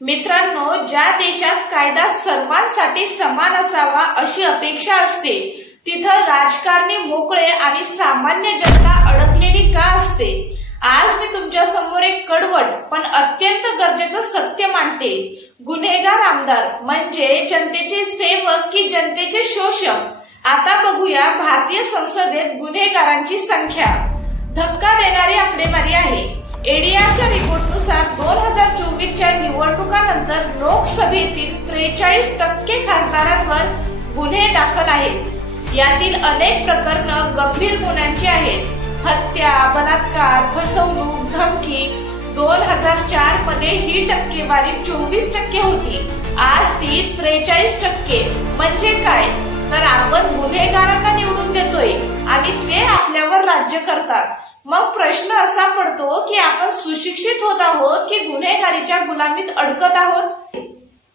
मित्रांनो ज्या देशात कायदा सर्वांसाठी समान असावा अशी अपेक्षा असते तिथं राजकारणी मोकळे आणि सामान्य जनता अडकलेली का असते? आज मी तुमच्यासमोर एक कडवट पण अत्यंत गरजेचं सत्य मांडते. गुन्हेगार आमदार म्हणजे जनतेचे सेवक की जनतेचे शोषक? आता बघूया भारतीय संसदेत गुन्हेगारांची संख्या. धक्का देणारी आकडेवारी आहे. एडीआरच्या रिपोर्टनुसार दोन हजार निवडणुकानंतर लोकसभेतील त्रेचाळीस टक्के खासदारांवर गुन्हे दाखल आहेत. यातील अनेक प्रकरण गंभीर गुन्ह्यांची आहेत. हत्या बलात्कार फसवणूक धमकी दोन हजार चारमध्ये ही टक्केवारी चोवीस टक्के होती. आज ती त्रेचाळीस टक्के. म्हणजे काय? तर आपण गुन्हेगारांना निवडून देतोय आणि ते आपल्यावर राज्य करतात. मग प्रश्न असा पडतो की आपण सुशिक्षित होत आहोत की गुन्हेगारीच्या गुलामीत अडकत आहोत?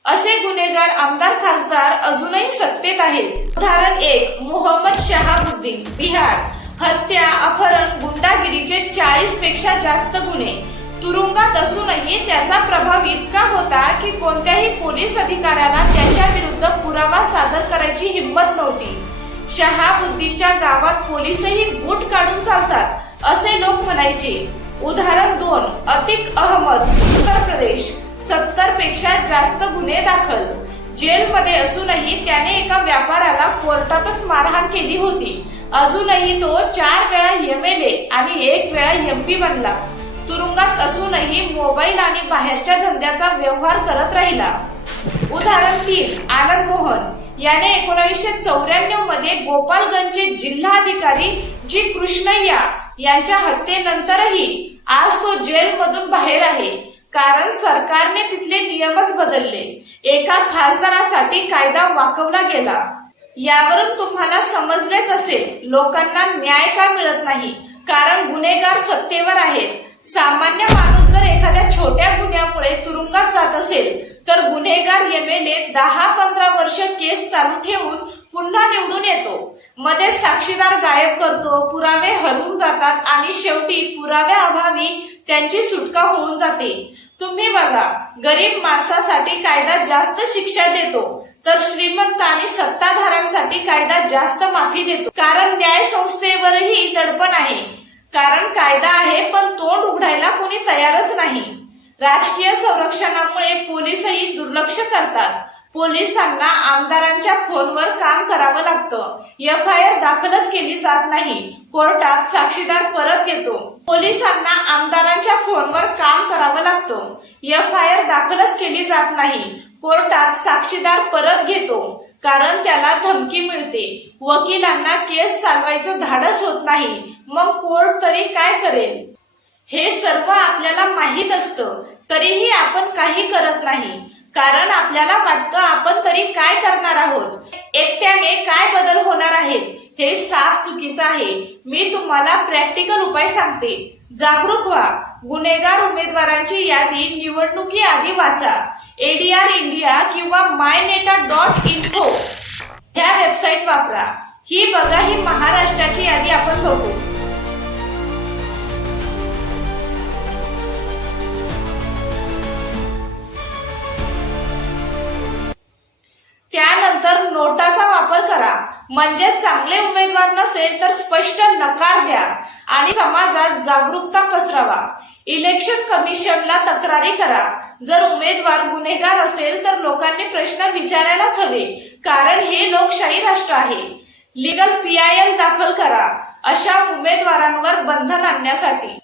असे गुन्हेगार आमदार खासदार अजूनही सत्तेत आहेत. उदाहरण एक मोहम्मद शहाबुद्दीन बिहार. हत्या अपहरण गुंडागिरीचे चाळीसपेक्षा जास्त गुन्हे. तुरुंगात असूनही त्याचा प्रभाव इतका होता की कोणत्याही पोलीस अधिकाऱ्याला त्याच्या विरुद्ध पुरावा सादर करायची हिंमत नव्हती. शहाबुद्दीनच्या गावात पोलीसही बूट काढून चालतात. असे लोक म्हणायचे उदाहरण दोन अतिक अहमद उत्तर प्रदेश सत्तरपेक्षा जास्त गुन्हे दाखल. जेलमध्ये असूनही त्याने एका व्यापाऱ्याला कोर्टातच मारहाण केली होती. अजूनही तो चार वेळा एमएलए आणि एक वेळा एमपी बनला. तुरुंगात असूनही मोबाईल आणि बाहेरच्या धंद्याचा व्यवहार करत राहिला. उदाहरण तीन आनंद मोहन. याने एकोणीसशे चौऱ्याण्णवमध्ये गोपालगंजचे जिल्हाधिकारी जी कृष्णय्या यांच्या हत्येनंतरही आज तो जेलमधून बाहेर आहे. कारण सरकारने तिथले नियमच बदलले. एका खासदारासाठी कायदा वाकवला गेला. यावरून तुम्हाला समजलेच असेल लोकांना न्याय का मिळत नाही? कारण गुन्हेगार सत्तेवर आहेत. सामान्य माणूस जर एखाद्या छोट्या गुन्ह्यामुळे तुरुंगात जात असेल तर गुन्हेगार एमएलए दहा पंधरा वर्ष केस चालू ठेवून पुन्हा निवडून येतो. मध्ये साक्षीदार गायब करतो पुरावे हरून जातात आणि शेवटी पुराव्याअभावी त्यांची सुटका होऊन जाते. तुम्ही बघा गरीब माणसासाठी कायदा जास्त शिक्षा देतो तर श्रीमंत आणि सत्ताधाऱ्यांसाठी कायदा जास्त माफी देतो. कारण न्याय संस्थेवरही दडपण आहे. कारण कायदा आहे पण तोंड उघडायला कोणी तयारच नाही. राजकीय संरक्षणामुळे पोलीसही दुर्लक्ष करतात. पोलिसांना आमदारांच्या फोनवर काम करावं लागतं. एफ आय आर दाखलच केली जात नाही. कोर्टात साक्षीदार परत येतो. पोलिसांना आमदारांच्या फोनवर काम करावं लागतं. एफ आय आर दाखलच केली जात नाही. कोर्टात साक्षीदार परत घेतो. कारण त्याला धमकी मिळते. वकिलांना केस चालवायचं धाडस होत नाही. मग कोर्ट तरी काय करेल? हे सर्व आपल्याला माहीत असतं. तरीही आपण काही करत नाही. कारण आपल्याला वाटतं आपण तरी काय करणार आहोत? एकट्याने काय बदल होणार आहेत? हे साफ चुकीचं आहे. मी तुम्हाला प्रॅक्टिकल उपाय सांगते. जागरूक व्हा. गुन्हेगार उमेदवारांची यादी निवडणुकी आधी वाचा. एडीआर इंडिया किंवा माय नेटा डॉट इन्फो ह्या वेबसाईट वापरा. ही बघा ही महाराष्ट्राची यादी आपण बघू. म्हणजे चांगले उमेदवार नसेल तर स्पष्ट नकार द्या आणि समाजात जागरूकता पसरवा. इलेक्शन कमिशनला तक्रारी करा. जर उमेदवार गुन्हेगार असेल तर लोकांनी प्रश्न विचारायलाच हवे कारण हे लोकशाही राष्ट्र आहे. लिगल पीआयएल दाखल करा. अशा उमेदवारांवर बंधन आणण्यासाठी.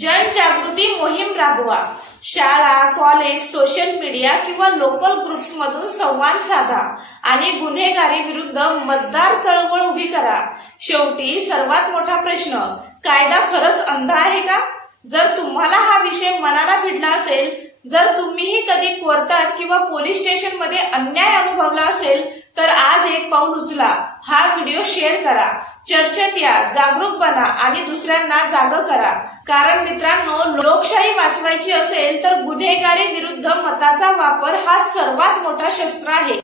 जनजागृती मोहीम राबवा. शाळा कॉलेज सोशल मीडिया किंवा लोकल ग्रुप्स मधून संवाद साधा आणि गुन्हेगारी विरुद्ध मतदार चळवळ उभी करा. शेवटी सर्वात मोठा प्रश्न कायदा खरंच अंध आहे का? जर तुम्हाला हा विषय मनाला भिडला असेल जर तुम्हीही कधी कोर्टात किंवा पोलीस स्टेशनमध्ये अन्याय अनुभवला असेल तर आज एक पाऊल उचला. हा व्हिडिओ शेअर करा. चर्चेत या जागरूक बना आणि दुसऱ्यांना जाग करा. कारण मित्रांनो लोकशाही वाचवायची असेल तर गुन्हेगारी विरुद्ध मताचा वापर हा सर्वात मोठा शस्त्र आहे.